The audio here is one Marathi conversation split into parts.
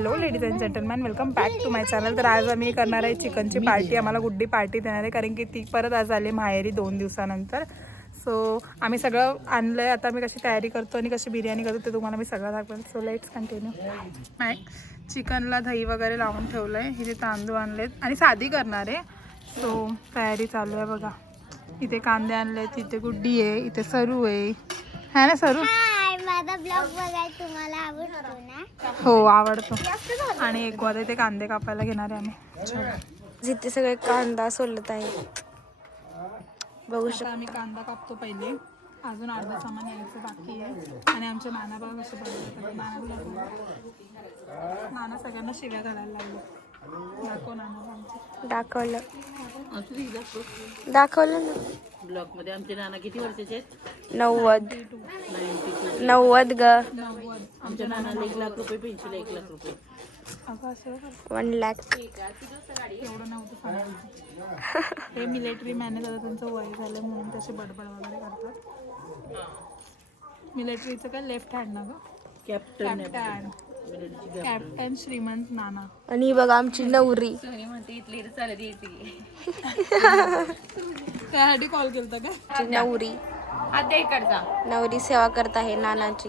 Hello ladies and gentleman, welcome back to my channel. तर आज आम्ही करणार आहे चिकनची पार्टी. आम्हाला गुड्डी पार्टी देणार आहे कारण की ती परत आज आली माहेरी 2 दिवसानंतर. सो आम्ही सगळं आणलं आहे. आता मी कशी तयारी करतो आणि कशी बिर्याणी करतो ते तुम्हाला मी सगळं दाखवेन. So let's continue. नाही, चिकनला दही वगैरे लावून ठेवलं आहे. इथे तांदूळ आणलेत आणि साधी करणार आहे. सो तयारी चालू आहे बघा. इथे कांदे आणले, इथे गुड्डी आहे, इथे सरू आहे. है ना सरू? माझा ब्लॉग बघायला तुम्हाला आवडतो ना? हो आवडतो. आणि एक वाजता इथे कांदे कापायला घेणार आहे आम्ही. जिथे सगळे कांदा सोलत आहे बघू आता आम्ही कांदा कापतो पहिले. अजून अर्धा सामान यायचं बाकी आहे. आणि आमचे नाना बाबा कसे बनवतात. नाना सगळ्यांना शिव्या घालायला लागले. दाखव नाना आमचे. दाखवलं ना. ब्लॉक मध्ये आमचे नाना किती वर्षाचे आहेत? 90 ग. 90. आमच्या नानाला 1 लाख रुपये पेन्शन, 1 लाख रुपये. अगं असं 1 लाख. एवढं नव्हतं सांगायचं. हे मिलिटरी मॅनेज आता त्यांचं वय झालं म्हणून तसे बडबड वगैरे करतात. मिलिटरीचं काय लेफ्ट हँड ना ग? कॅप्टन कॅप्टन श्रीमंत नाना. आणि बघा आमची नवरी. त्यासाठी कॉल केलता का? नवरी नवरी सेवा करत आहे नानाची.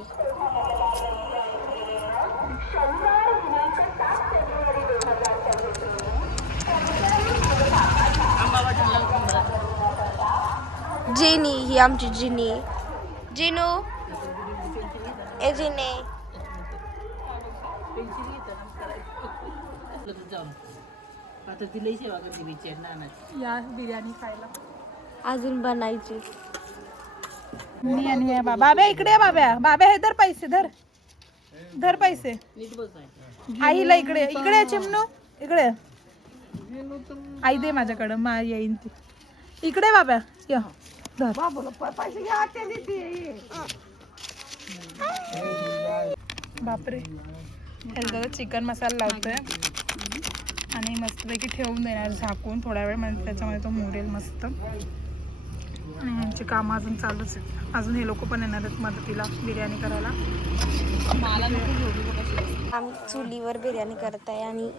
जेनी, ही आमची जिनी. जिनू ए जिने. आता तिलाही सेवा करते बिचार नानाची. या बिर्याणी खायला अजून बनायची. मी आणि बाबा इकडे आहे. बाबा हे धर पैसे, धर पैसे. नीट बसाय. आईला इकडे इकडे चिमणू इकडे. आई दे माझ्याकडं, मा येईन ती. इकडे बाबा या धर. बापरे. ह्याला चिकन मसाला लावतोय आणि मस्तपैकी ठेवून देणार झाकून थोडा वेळ. म्हणजे त्याच्यामध्ये तो मुरेल मस्त. आणि ह्यांची कामं अजून चालूच आहेत. अजून हे लोक पण येणार आहेत मदतीला बिर्याणी करायला. आम्ही चुलीवर बिर्याणी करत आहे आणि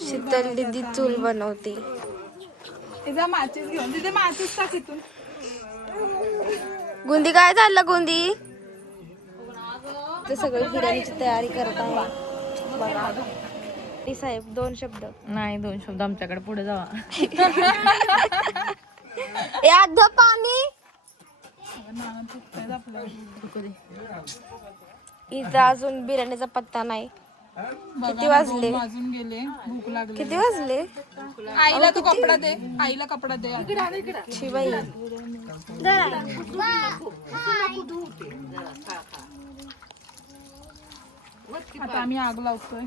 शीतल दीदी चूल बनवते. तिचा माचीस घेऊन तिथे माचीस टाक इथून. गुंदी काय चाललं गुंदी? ते सगळी बिर्याणीची तयारी करत आहे बघा. ती साहेब 2 शब्द. नाही, 2 शब्द आमच्याकडे पुढे जावा. याद पाणी. इथं अजून बिर्याणीचा पत्ता नाही. किती वाजले? वाजून गेले. भूक लागली. किती वाजले? आईला तू कपडा दे. आईला कपडा दे. शिवाई. आता आम्ही आग लावतोय.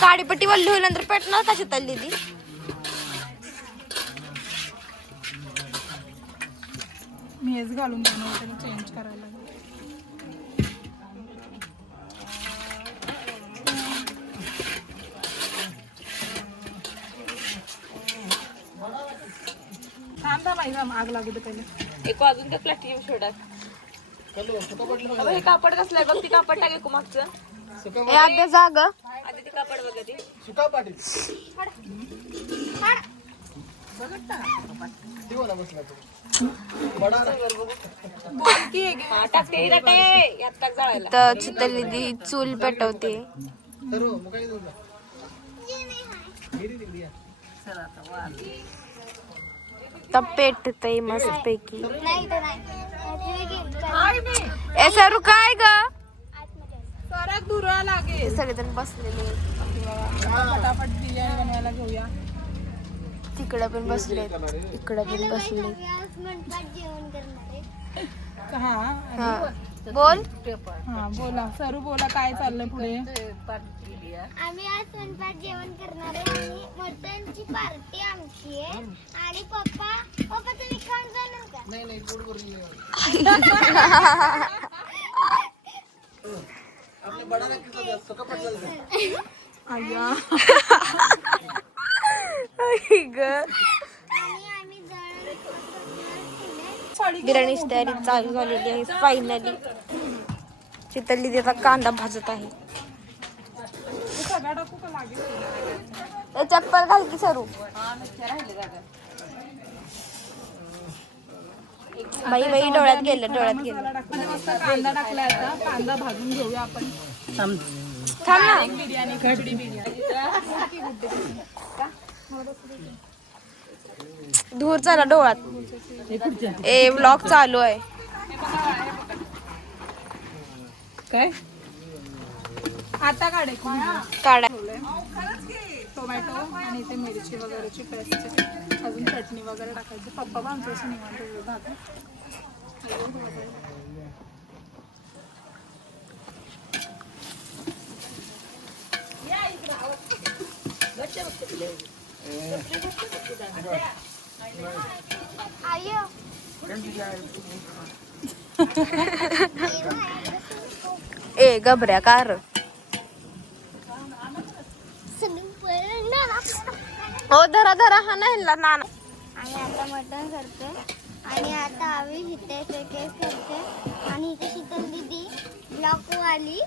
काडीपट्टी वल्ली होईनंतर पेटणार का शीतल दीदी? मी हेच घालून देणार, त्याला चेंज करायला. थांब आग लागू दे पहिले. एक अजून त्या प्लास्टिक सोडा. हे कापड कसलं आहे बघ. ती कापड टाके कुमागचं. अर्ध्या जाग. आधी ती कापड बघा ती. तर शीतल दीदी चूल पेटवते. तर पेटते मस्त पैकी. ए सरू काय ग? सरक दुरा लागेल. सगळेजण बसलेले फटाफट बिर्याणी बनवायला घेऊया. तिकडे पण बसले, इकडे पण बसले. हा बोल. हा बोला सरू, बोला काय चाललंय पुढे? आम्ही आज स्वयंपाक जेवण करणार आहे आणि मटनची पार्टी आमची आहे. आणि पप्पा तुम्ही खाऊन जाणार का? नाही अय्या ग. आणि आम्ही जळण बिर्याणीची तयारी चालू झालेली आहे फायनली. चितळली त्याचा कांदा भाजत आहे. चप्पल घाल की सरू. बाई डोळ्यात गेलं. कांदा टाकलाय आता. कांदा भाजून घेऊया आपण. थांब. थांब ना. बिर्याणी खिचडी बिर्याणी. धूर चला डोळ्यात. ए व्लॉग चालू आहे. काय आता काढे काढा. टोमॅटो आणि इथे मिरची वगैरेची पेस्ट, अजून चटणी वगैरे टाकायची. पप्पा पण आमच्याशी निवांत भात. ए गबऱ्या कार. हो धरा हा नाही नाना. आणि आता मटण करते आणि आता आम्ही इथे केस करते आणि इथे शीतल दीदी ब्लॉक वाली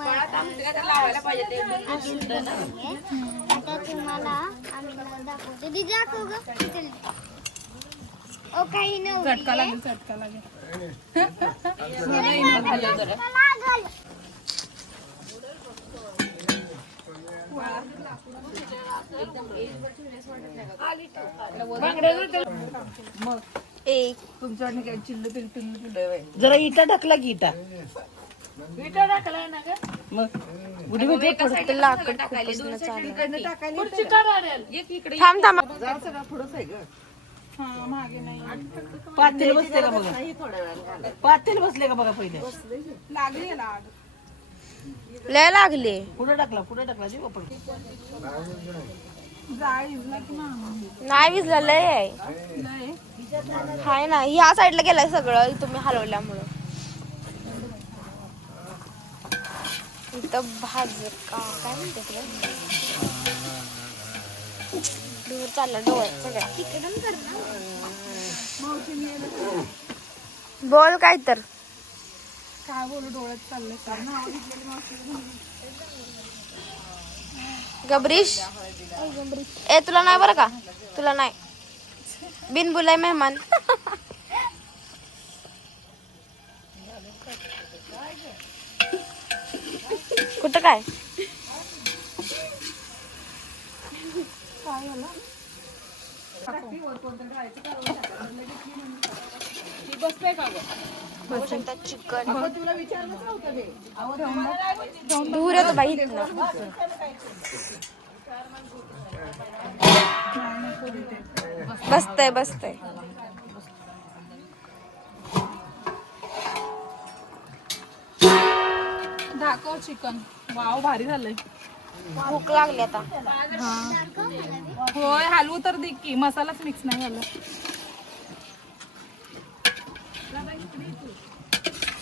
आता तुम्हाला आम्ही दाखवतो. दीदी दाखव ग शीतल. ओ काही नव्हती चटका लागेल. लागल. ए जरा इटा टाकला की इटा टाकलाय ना ग. मग उडी मध्ये ते लाकड खूपच न चाललं. थांब. हा मागे नाही पातेल बसले का बघा. पातेल बसले का बघा पहिले. लागली लाग. लय लागले. पुढे टाकला जी आपण. जाळ इजला की ना. नाही विजला लय आहे. हाय ना ह्या साईडला गेलाय सगळं तुम्ही हलवल्यामुळं. इथं काय म्हणते तुला दूर चालला डोळ्यात सगळ्या. बोल काय तर. काय बोलू डोळ्यात चाललंय. गबरीश ए तुला नाही बरं का. तुला नाही. बिन बुलाय मेहमान. कुठं काय चिकन दूर येतो बाई इथनं. बसतय. दाखव चिकन. वाव भारी झालंय. भूक लागली आता. होय हलवू तर दे की. मसालाच मिक्स नाही झाला.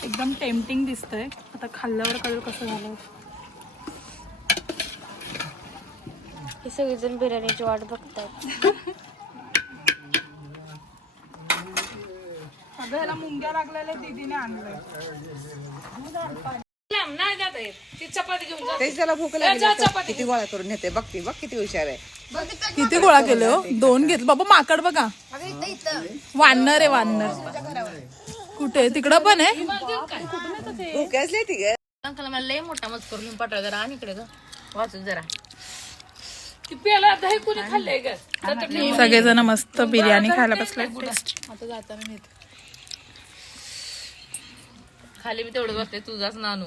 एकदम टेम्पटिंग दिसतंय. आता खाल्ल्यावर कळेल कसं झालं. हे सगळेजण बिर्याणीची वाट बघतायत. अगं ह्याला मुंग्या लागलेल्या दीदीने आणलंय. त्याला भूक लागली किती गोळा करून नेते. बघ किती हुशार आहे. किती गोळा केले हो. 2 घेतले. बाबा माकड बघा. वानर आहे वानर. कुठे तिकडं पण आहे. भूकच ती ग. अंकल मला लय मोठा मत करून पाठवा जरा. आणि इकडे ग वाचू जरा. सगळेजण मस्त बिर्याणी खायला बसले. आता जाताना खाली मी तेवढं बसते तुझाच नानू.